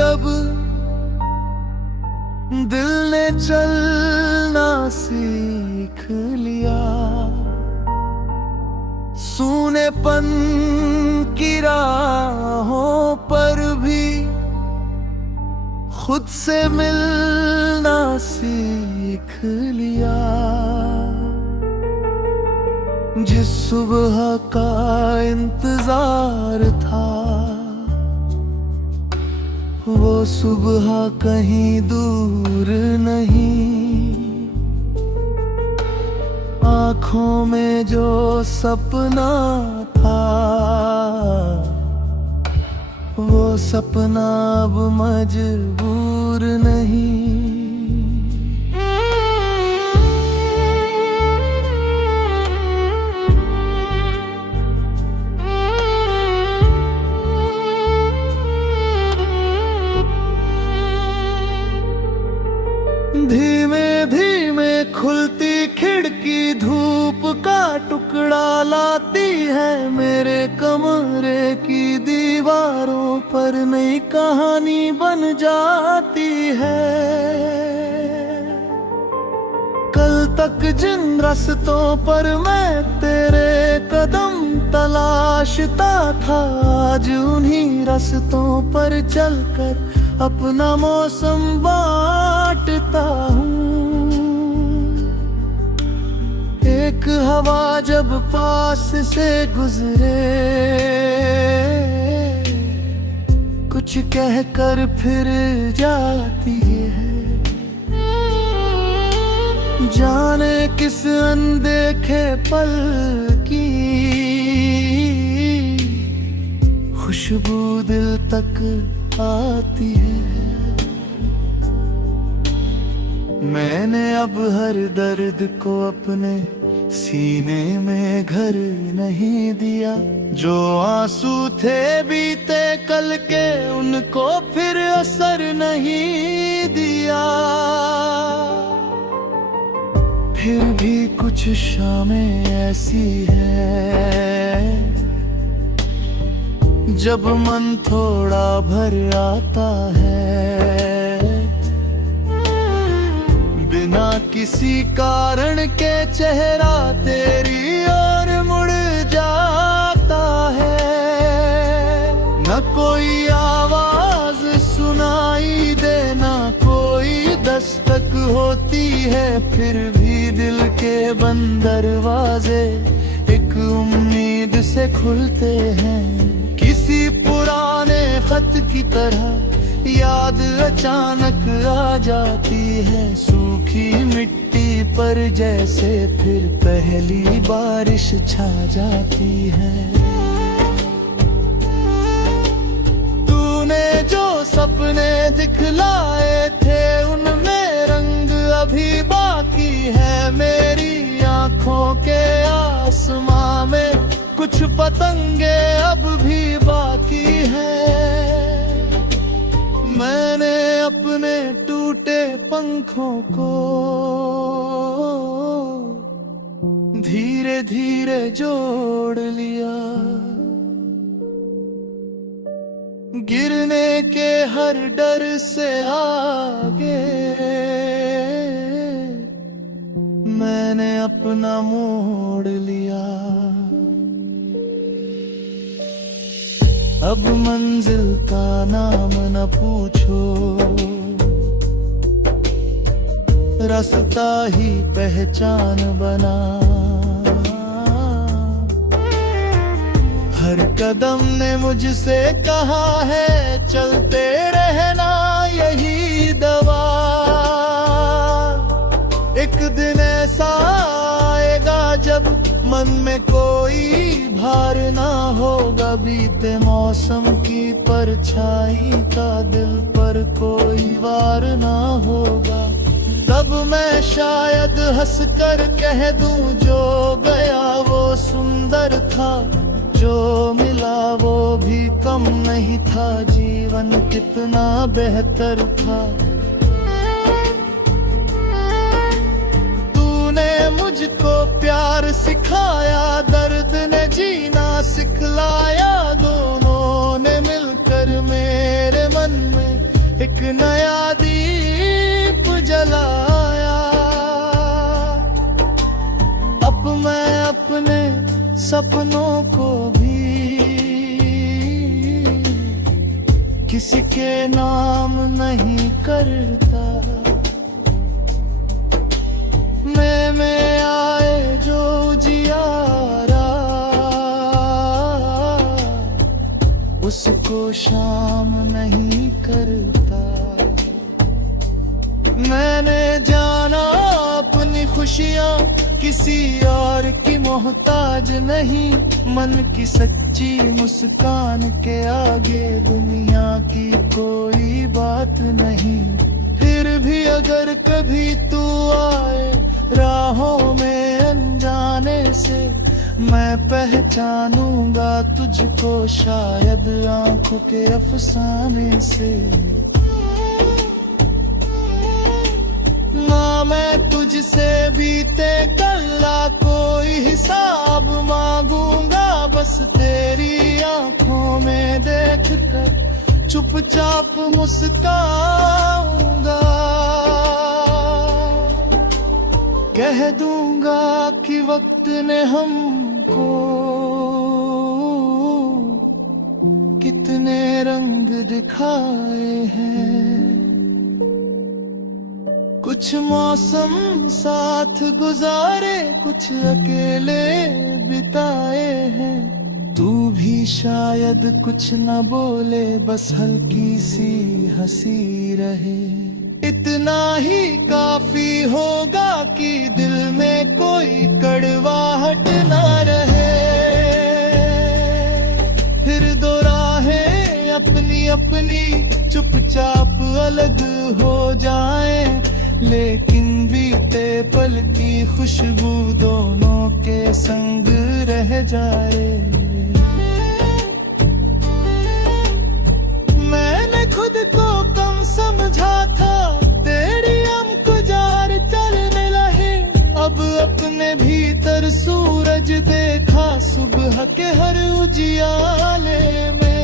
अब दिल ने चलना सीख लिया। सूनेपन की राहों पर भी खुद से मिलना सीख लिया। जिस सुबह का इंतजार था वो सुबह कहीं दूर नहीं। आँखों में जो सपना था वो सपना अब मजबूर नहीं। धीमे धीमे खुलती खिड़की धूप का टुकड़ा लाती है। मेरे कमरे की दीवारों पर नई कहानी बन जाती है। कल तक जिन रास्तों पर मैं तेरे कदम तलाशता था आज उन्हीं रास्तों पर चलकर अपना मौसम बांटता हूँ। एक हवा जब पास से गुजरे कुछ कहकर फिर जाती है। जाने किस अनदेखे पल की खुशबू दिल तक आती है। मैंने अब हर दर्द को अपने सीने में घर नहीं दिया। जो आंसू थे बीते कल के उनको फिर असर नहीं दिया। फिर भी कुछ शामें ऐसी है जब मन थोड़ा भर आता है। बिना किसी कारण के चेहरा तेरी ओर मुड़ जाता है। न कोई आवाज सुनाई दे न कोई दस्तक होती है। फिर भी दिल के बंद दरवाजे एक उम्मीद से खुलते हैं। किसी पुराने खत की तरह याद अचानक आ जाती है। सूखी मिट्टी पर जैसे फिर पहली बारिश छा जाती है। तूने जो सपने दिखलाए थे उनमें रंग अभी बाकी है। मेरी आंखों के आसमां में कुछ पतंगे अब भी बाकी हैं। मैंने अपने टूटे पंखों को धीरे धीरे जोड़ लिया। गिरने के हर डर से आगे मैंने अपना मोड़ लिया। अब मंजिल का नाम न पूछो रास्ता ही पहचान बना। हर कदम ने मुझसे कहा है चलते रहना यही दवा। एक दिन ऐसा आएगा जब मन में कोई भार ना होगा। बीते मौसम की परछाई का दिल पर कोई वार ना होगा। तब मैं शायद हंस कर कह दूं जो गया वो सुंदर था। जो मिला वो भी कम नहीं था। जीवन कितना बेहतर था। तूने मुझको प्यार सिखाया दर्द ने जीना सिखलाया। दोनों ने मिलकर मेरे मन में सपनों को भी किसी के नाम नहीं करता। में आए जो जियारा उसको शाम नहीं करता। मैंने जाना अपनी खुशियाँ किसी और की मोहताज नहीं। मन की सच्ची मुस्कान के आगे दुनिया की कोई बात नहीं। फिर भी अगर कभी तू आए राहों में अनजाने से, मैं पहचानूंगा तुझको शायद आंखों के अफसाने से। ना मैं तुझसे बीते कल्ला कोई हिसाब मांगूंगा, बस तेरी आंखों में देखकर चुपचाप मुस्काऊंगा। कह दूंगा कि वक्त ने हमको कितने रंग दिखाए हैं। कुछ मौसम साथ गुजारे, कुछ अकेले बिताए हैं। तू भी शायद कुछ न बोले, बस हल्की सी हंसी रहे। इतना ही काफी होगा कि दिल में कोई कड़वाहट ना रहे। फिर दो राहें अपनी अपनी चुपचाप अलग हो जाएं, लेकिन बीते पल की खुशबू दोनों के संग रह जाए। मैंने खुद को कम समझा था, तेरी हमको जार चलने लगे। अब अपने भीतर सूरज देखा सुबह के हर उजियाले में।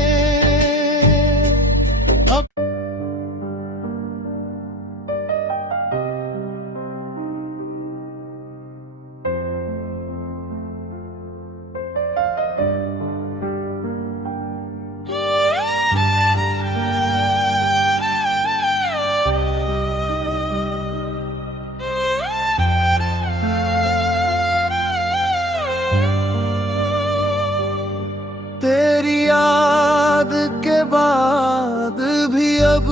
तेरी याद के बाद भी अब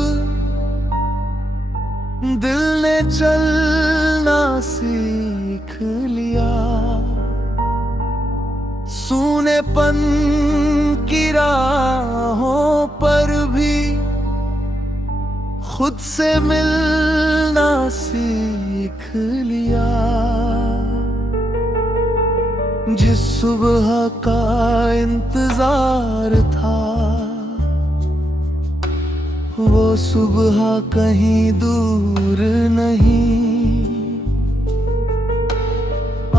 दिल ने चलना सीख लिया। सूनेपन की राहों पर भी खुद से मिलना सीख लिया। जिस सुबह का इंतजार था वो सुबह कहीं दूर नहीं।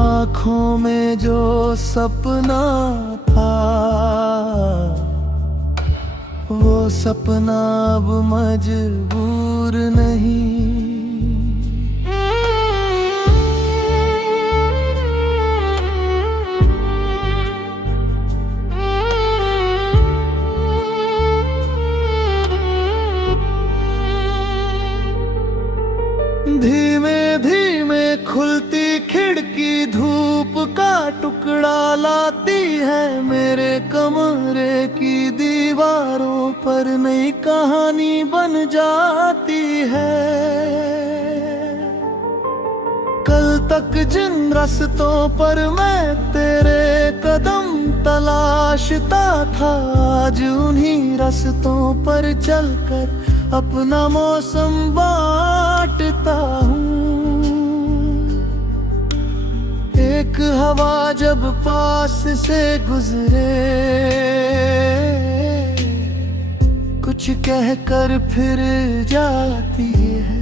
आँखों में जो सपना था वो सपना अब मजबूर नहीं। धीमे धीमे खुलती खिड़की धूप का टुकड़ा लाती है। मेरे कमरे की दीवारों पर नई कहानी बन जाती है। कल तक जिन रास्तों पर मैं तेरे कदम तलाशता था, आज उन्हीं रास्तों पर चलकर अपना मौसम बांटता हूँ। एक हवा जब पास से गुजरे कुछ कहकर फिर जाती है।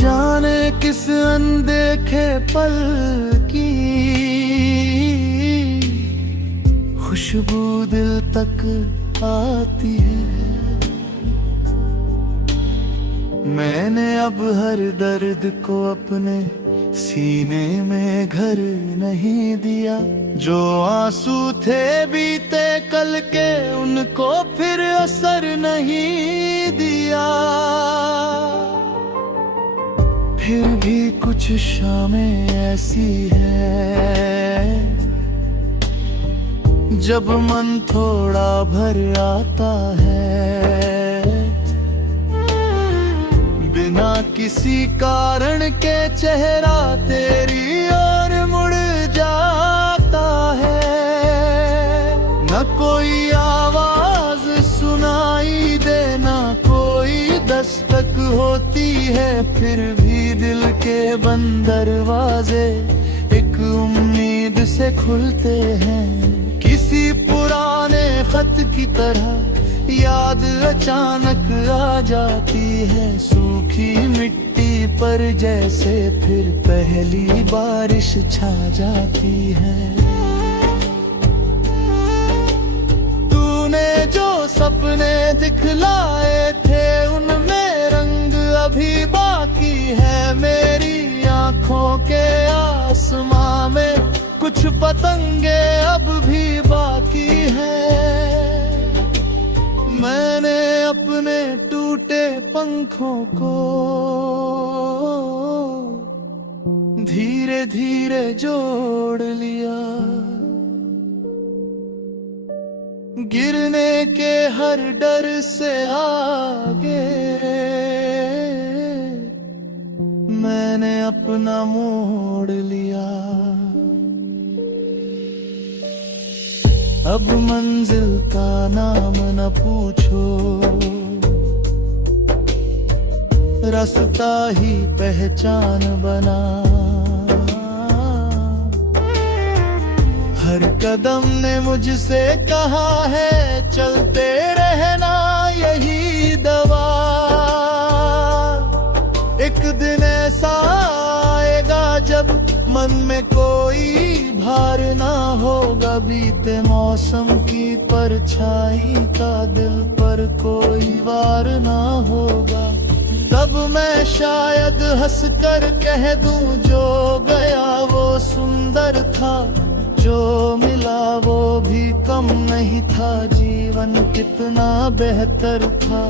जाने किस अनदेखे पल की खुशबू दिल तक आती है। मैंने अब हर दर्द को अपने सीने में घर नहीं दिया। जो आंसू थे बीते कल के, उनको फिर असर नहीं दिया। फिर भी कुछ शामें ऐसी है, जब मन थोड़ा भर आता है, बिना किसी कारण के चेहरा तेरी ओर मुड़ जाता है। न कोई आवाज सुनाई दे, न कोई दस्तक होती है, फिर भी दिल के बंद दरवाजे एक उम्मीद से खुलते हैं। किसी पुराने खत की तरह याद अचानक आ जाती है, सूखी मिट्टी पर जैसे फिर पहली बारिश छा जाती है। तूने जो सपने दिखलाए थे, उनमें रंग अभी बाकी है। मेरी आंखों के आसमां में कुछ पतंगे अब भी बाकी हैं। मैंने अपने टूटे पंखों को धीरे धीरे जोड़ लिया। गिरने के हर डर से आगे मैंने अपना मोड़ लिया। अब मंजिल का नाम न पूछो, रास्ता ही पहचान बना। हर कदम ने मुझसे कहा है, चलते रहना यही दवा। एक दिन ऐसा आएगा जब मन में कोई भार ना होगा, बीते मौसम की परछाई का दिल पर कोई वार ना होगा। तब मैं शायद हंस कर कह दूं, जो गया वो सुंदर था, जो मिला वो भी कम नहीं था। जीवन कितना बेहतर था।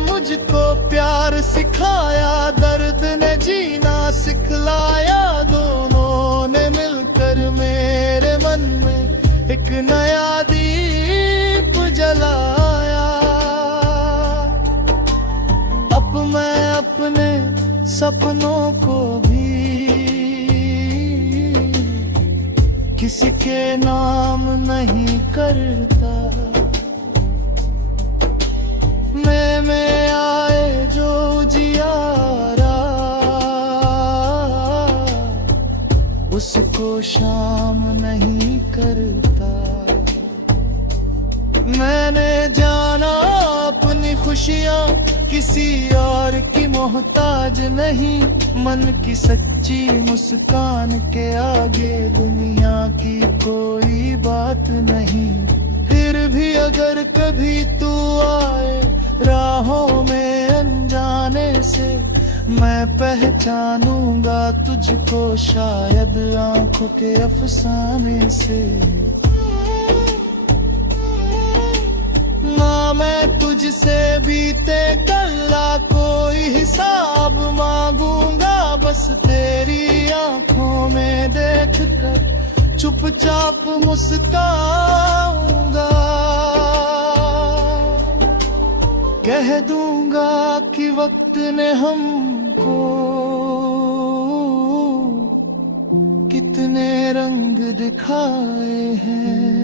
मुझको प्यार सिखाया, दर्द ने जीना सिखलाया। दोनों ने मिलकर मेरे मन में एक नया दीप जलाया। अब मैं अपने सपनों को भी किसी के नाम नहीं करता। में आए जो जियारा, उसको शाम नहीं करता। मैंने जाना अपनी खुशियाँ किसी और की मोहताज नहीं। मन की सच्ची मुस्कान के आगे दुनिया की कोई बात नहीं। फिर भी अगर कभी तू आए राहों में अनजाने से, मैं पहचानूंगा तुझको शायद आंखों के अफसाने से। ना मैं तुझसे बीते कल कोई हिसाब मांगूंगा, बस तेरी आंखों में देख कर चुपचाप मुस्काऊंगा। कह दूंगा कि वक्त ने हमको कितने रंग दिखाए हैं।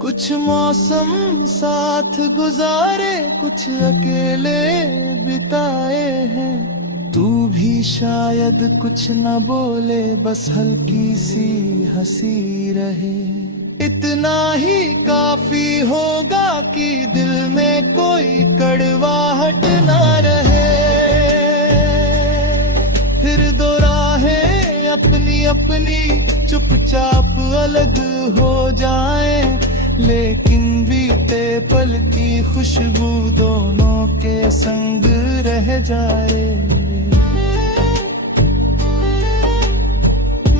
कुछ मौसम साथ गुजारे, कुछ अकेले बिताए हैं। तू भी शायद कुछ न बोले, बस हल्की सी हंसी रहे। इतना ही काफी होगा कि दिल में कोई कड़वाहट ना रहे। फिर दो राहें अपनी अपनी चुपचाप अलग हो जाएं, लेकिन बीते पल की खुशबू दोनों संग रह जाए।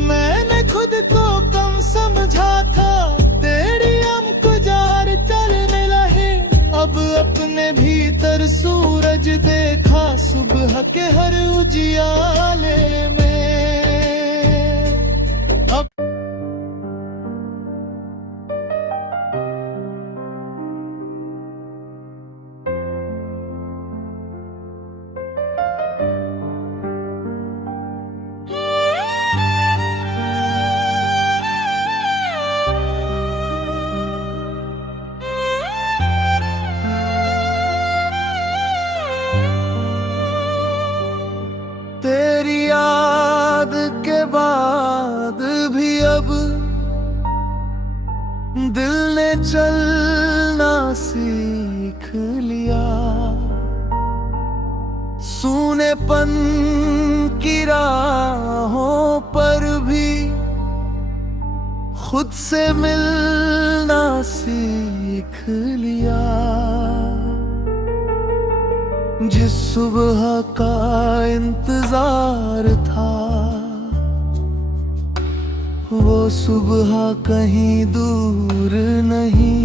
मैंने खुद को कम समझा था, तेरी हम गुजार चलने लगे। अब अपने भीतर सूरज देखा, सुबह के हर उजियाले में। अब तेरी याद के बाद भी अब दिल ने चलना सीख लिया। सूनेपन की राहों पर भी खुद से मिलना सीख लिया। जिस सुबह का इंतजार था, वो सुबह कहीं दूर नहीं।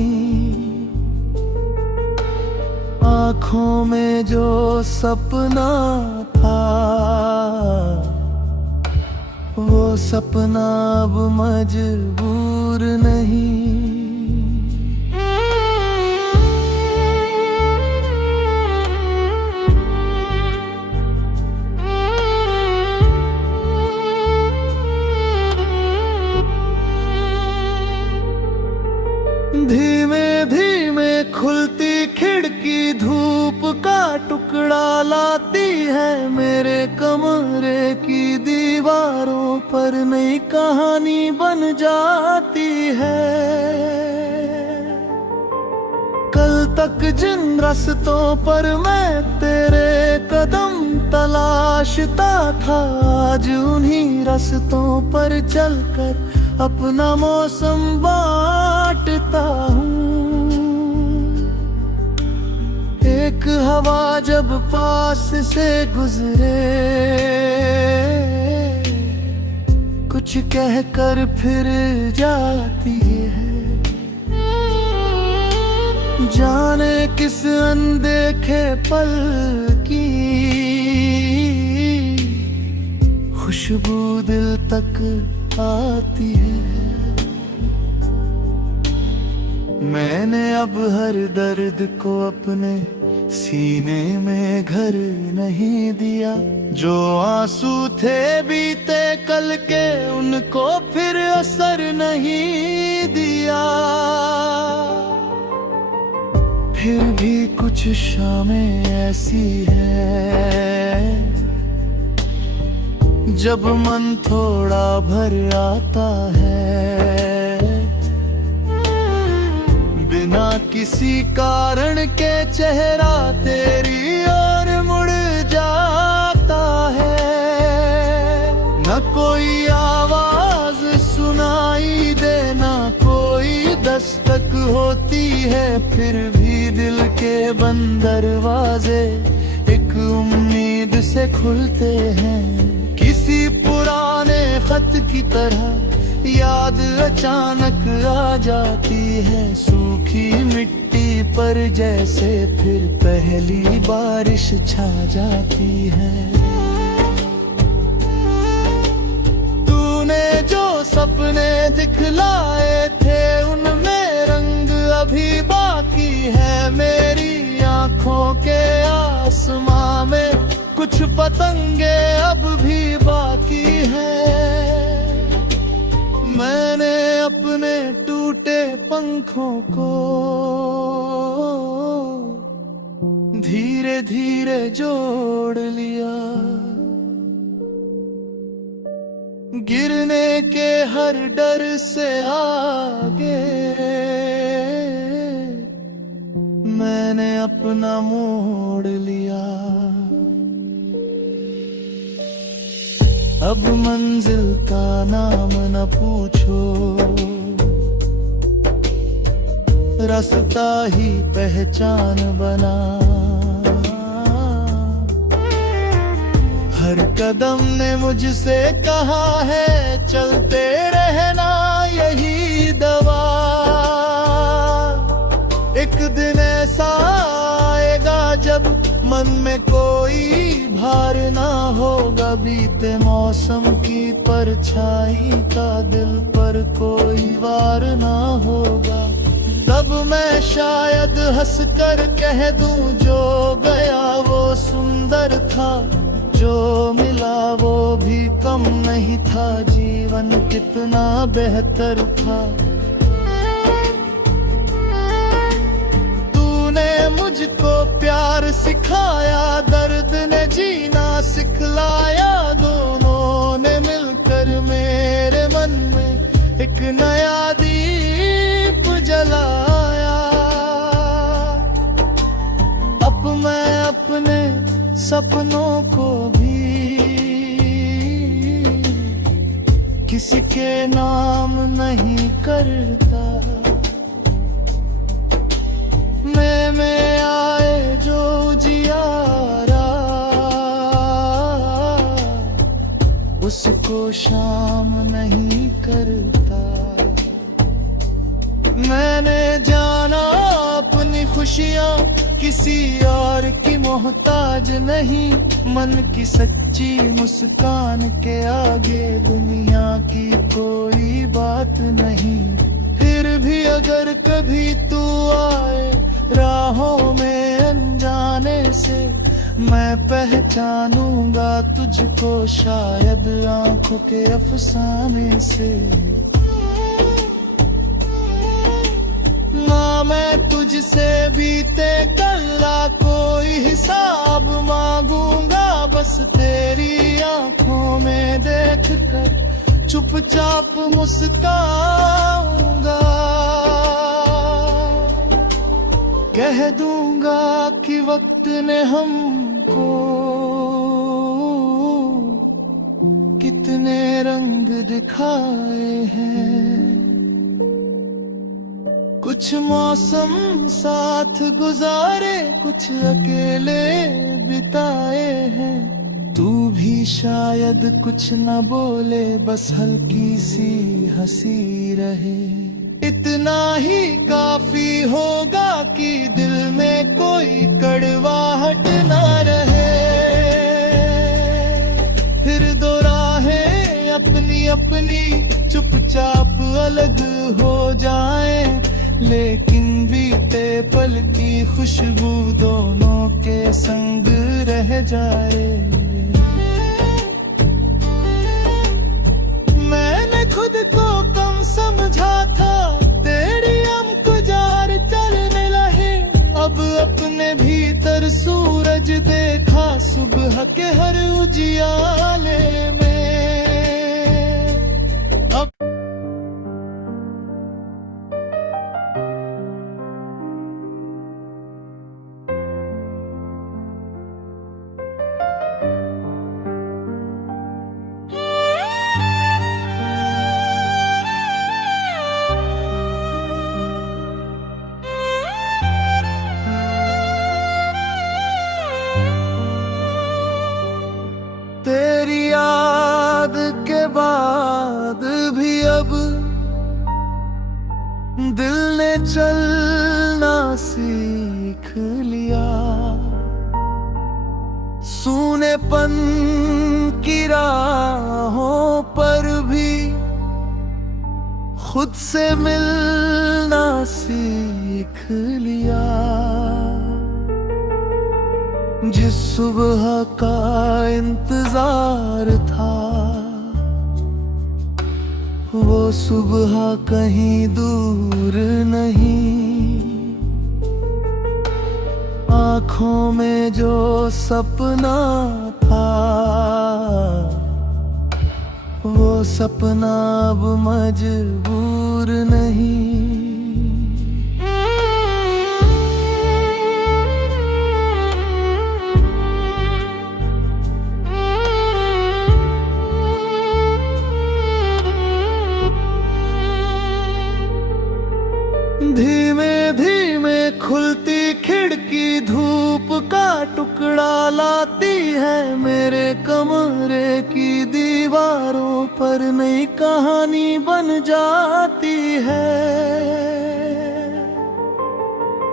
आँखों में जो सपना था, वो सपना अब मजबूर नहीं। धीमे धीमे खुलती खिड़की धूप का टुकड़ा लाती है। मेरे कमरे की दीवारों पर नई कहानी बन जाती है। कल तक जिन रास्तों पर मैं तेरे कदम तलाशता था, आज उन्हीं रास्तों पर चलकर अपना मौसम बांटता हूँ। एक हवा जब पास से गुजरे, कुछ कहकर फिर जाती है। जाने किस अनदेखे पल की खुशबू दिल तक आती है। मैंने अब हर दर्द को अपने सीने में घर नहीं दिया। जो आंसू थे बीते कल के, उनको फिर असर नहीं दिया। फिर भी कुछ शामें ऐसी हैं, जब मन थोड़ा भर आता है। बिना किसी कारण के चेहरा तेरी ओर मुड़ जाता है। न कोई आवाज सुनाई दे, न कोई दस्तक होती है। फिर भी दिल के बंद दरवाजे एक उम्मीद से खुलते हैं। किसी पुराने खत की तरह याद अचानक आ जाती है। सूखी मिट्टी पर जैसे फिर पहली बारिश छा जाती है। तूने जो सपने दिखलाए थे, उनमें रंग अभी बाकी है। मेरी आंखों के आसमां में कुछ पतंगे अब भी बाकी हैं। मैंने अपने टूटे पंखों को धीरे धीरे जोड़ लिया। गिरने के हर डर से आगे मैंने अपना मोड़ लिया। अब मंजिल का नाम न पूछो, रास्ता ही पहचान बना हर कदम ने मुझसे कहा है चलते रहना यही दवा। एक दिन ऐसा आएगा जब मन में कोई भार ना होगा, बीते मौसम की परछाई का दिल पर कोई वार ना होगा। तब मैं शायद हंस कर कह दूं जो गया वो सुंदर था, जो मिला वो भी कम नहीं था, जीवन कितना बेहतर था। तूने मुझको प्यार सिखाया, दर्द ने जीना सिखलाया, दोनों ने मिलकर मेरे मन में एक नया दीप जलाया। अब मैं अपने सपनों को भी किसी के नाम नहीं करता। में आए जो जियारा, उसको शाम नहीं करता। मैंने जाना अपनी खुशियाँ किसी और की मोहताज नहीं, मन की सच्ची मुस्कान के आगे दुनिया की कोई बात नहीं। फिर भी अगर कभी तू आए राहों में अनजाने से, मैं पहचानूंगा तुझको शायद आंखों के अफसाने से। ना मैं तुझसे बीते कल का कोई हिसाब मांगूंगा, बस तेरी आंखों में देखकर चुपचाप मुस्काऊंगा। कह दूंगा कि वक्त ने हमको कितने रंग दिखाए हैं। कुछ मौसम साथ गुजारे, कुछ अकेले बिताए हैं। तू भी शायद कुछ न बोले, बस हल्की सी हंसी रहे। इतना ही काफी होगा कि दिल में कोई कड़वाहट ना रहे। फिर दो राहें अपनी अपनी चुपचाप अलग हो जाएं, लेकिन बीते पल की खुशबू दोनों के संग रह जाए। मैंने खुद को कम समझा था, तेरी हम गुजार चलने लगे। अब अपने भीतर सूरज देखा सुबह के हर उजियाले में। तेरी याद के बाद भी अब दिल ने चलना सीख लिया। सूनेपन की राहों पर भी खुद से मिलना सीख लिया। जिस सुबह का इंतजार था, वो सुबह कहीं दूर नहीं। आँखों में जो सपना था, वो सपना अब मजबूर नहीं। धीमे धीमे खुलती खिड़की धूप का टुकड़ा लाती है, मेरे कमरे की दीवारों पर नई कहानी बन जाती है।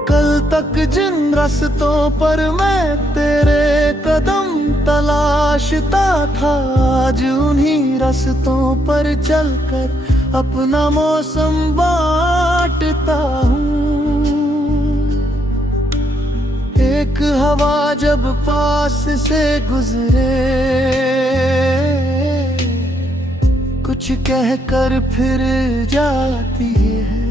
कल तक जिन रास्तों पर मैं तेरे कदम तलाशता था, आज उन्हीं रास्तों पर चलकर अपना मौसम बांटता हूँ। एक हवा जब पास से गुजरे, कुछ कहकर फिर जाती है,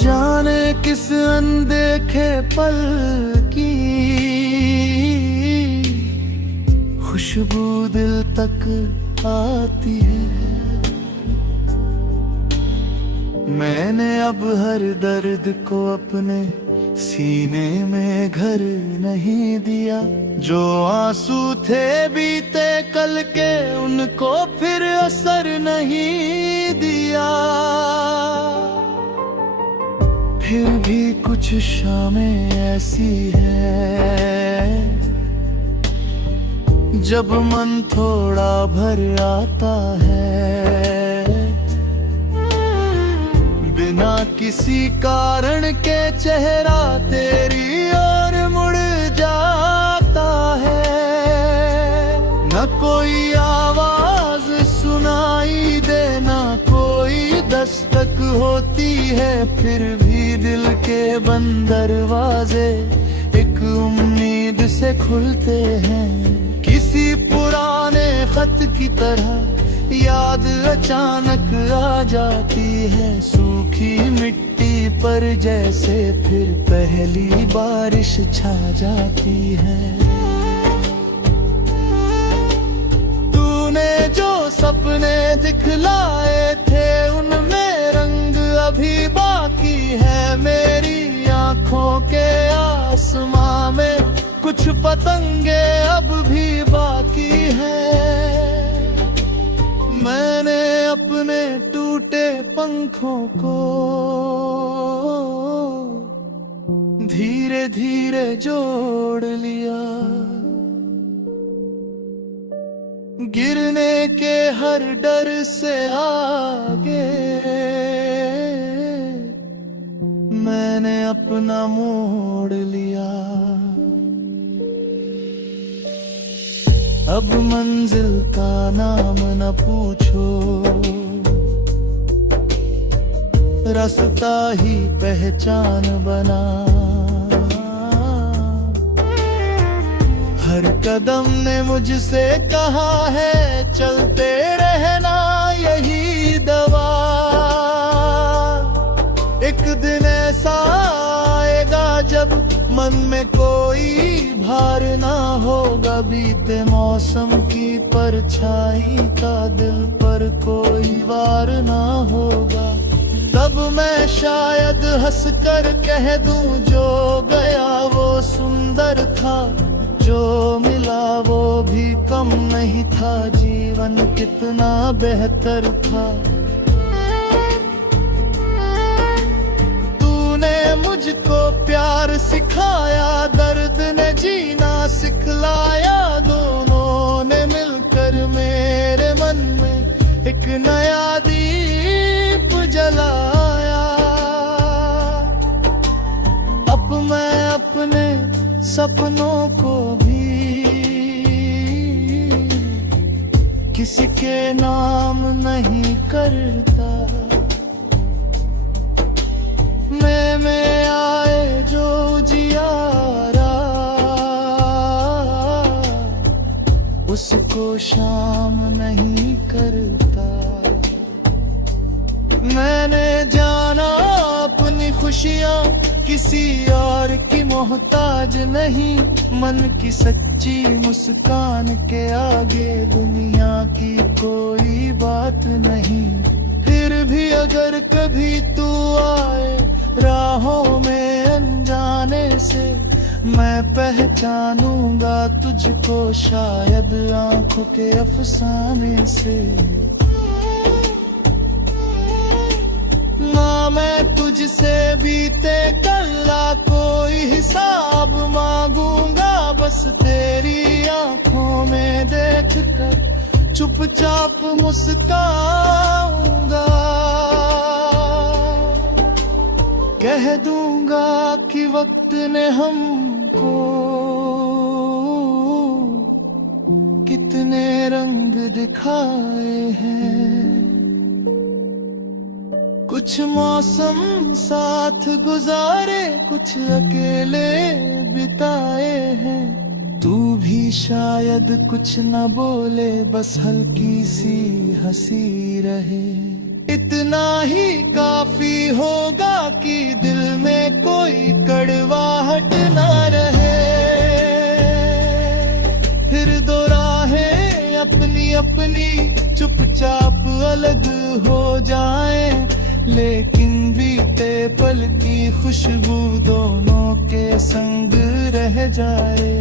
जाने किस अनदेखे पल की खुशबू दिल तक आती है। मैंने अब हर दर्द को अपने सीने में घर नहीं दिया, जो आंसू थे बीते कल के उनको फिर असर नहीं दिया। फिर भी कुछ शामें ऐसी है, जब मन थोड़ा भर आता है, बिना किसी कारण के चेहरा तेरी ओर मुड़ जाता है। न कोई आवाज सुनाई दे, न कोई दस्तक होती है, फिर भी दिल के बंद दरवाजे एक उम्मीद से खुलते हैं। किसी पुराने खत की तरह याद अचानक आ जाती है, सूखी मिट्टी पर जैसे फिर पहली बारिश छा जाती है। तूने जो सपने दिखलाए थे उनमें रंग अभी बाकी है, मेरी आंखों के आसमां में कुछ पतंगे अब भी बाकी हैं। मैंने अपने टूटे पंखों को धीरे धीरे जोड़ लिया, गिरने के हर डर से आगे मैंने अपना मोड़ लिया। अब मंजिल का नाम न पूछो, रास्ता ही पहचान बना। हर कदम ने मुझसे कहा है, चलते रहना यही दवा। एक दिन ऐसा आएगा जब मन में कोई भार ना होगा, बीते मौसम की परछाई का दिल पर कोई वार ना होगा। तब मैं शायद हंस कर कह दूं, जो गया वो सुंदर था, जो मिला वो भी कम नहीं था, जीवन कितना बेहतर था। मुझको प्यार सिखाया, दर्द ने जीना सिखलाया, दोनों ने मिलकर मेरे मन में एक नया दीप जलाया। अब मैं अपने सपनों को भी किसी के नाम नहीं करता, में आए जो जियारा उसको शाम नहीं करता। मैंने जाना अपनी खुशियाँ किसी और की मोहताज नहीं, मन की सच्ची मुस्कान के आगे दुनिया की कोई बात नहीं। फिर भी अगर कभी तू आए राहों में अनजाने से, मैं पहचानूंगा तुझको शायद आंखों के अफसाने से। ना मैं तुझसे बीते कल्ला कोई हिसाब मांगूंगा, बस तेरी आंखों में देख कर चुपचाप मुस्काऊंगा। कह दूंगा कि वक्त ने हमको कितने रंग दिखाए हैं, कुछ मौसम साथ गुजारे, कुछ अकेले बिताए हैं। तू भी शायद कुछ न बोले, बस हल्की सी हंसी रहे। इतना ही काफी होगा कि दिल में कोई कड़वाहट ना रहे। फिर दो राहें अपनी अपनी चुपचाप अलग हो जाएं, लेकिन बीते पल की खुशबू दोनों के संग रह जाए।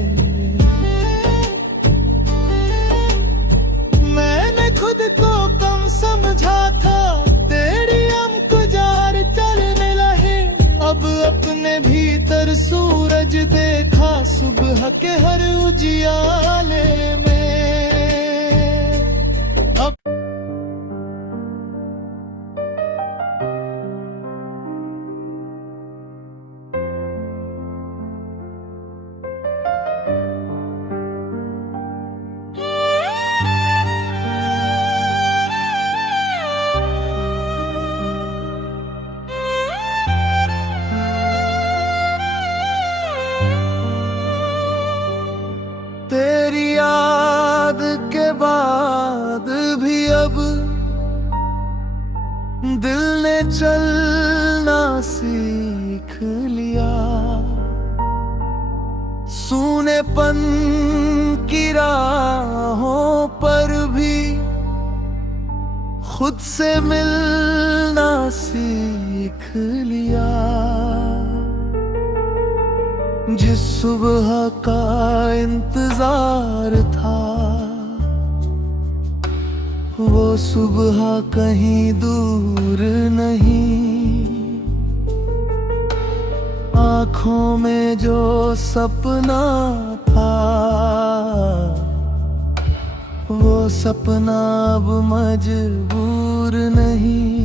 मैंने खुद को कम समझा था, तेरी हमको जार चलने लगे। अब अपने भीतर सूरज देखा, सुबह के हर उजियाले में। तेरी याद के बाद भी अब दिल ने चलना सीख लिया। सूनेपन की राहों पर भी खुद से मिलना सीख लिया। जिस सुबह का इंतजार था, वो सुबह कहीं दूर नहीं। आँखों में जो सपना था, वो सपना अब मजबूर नहीं।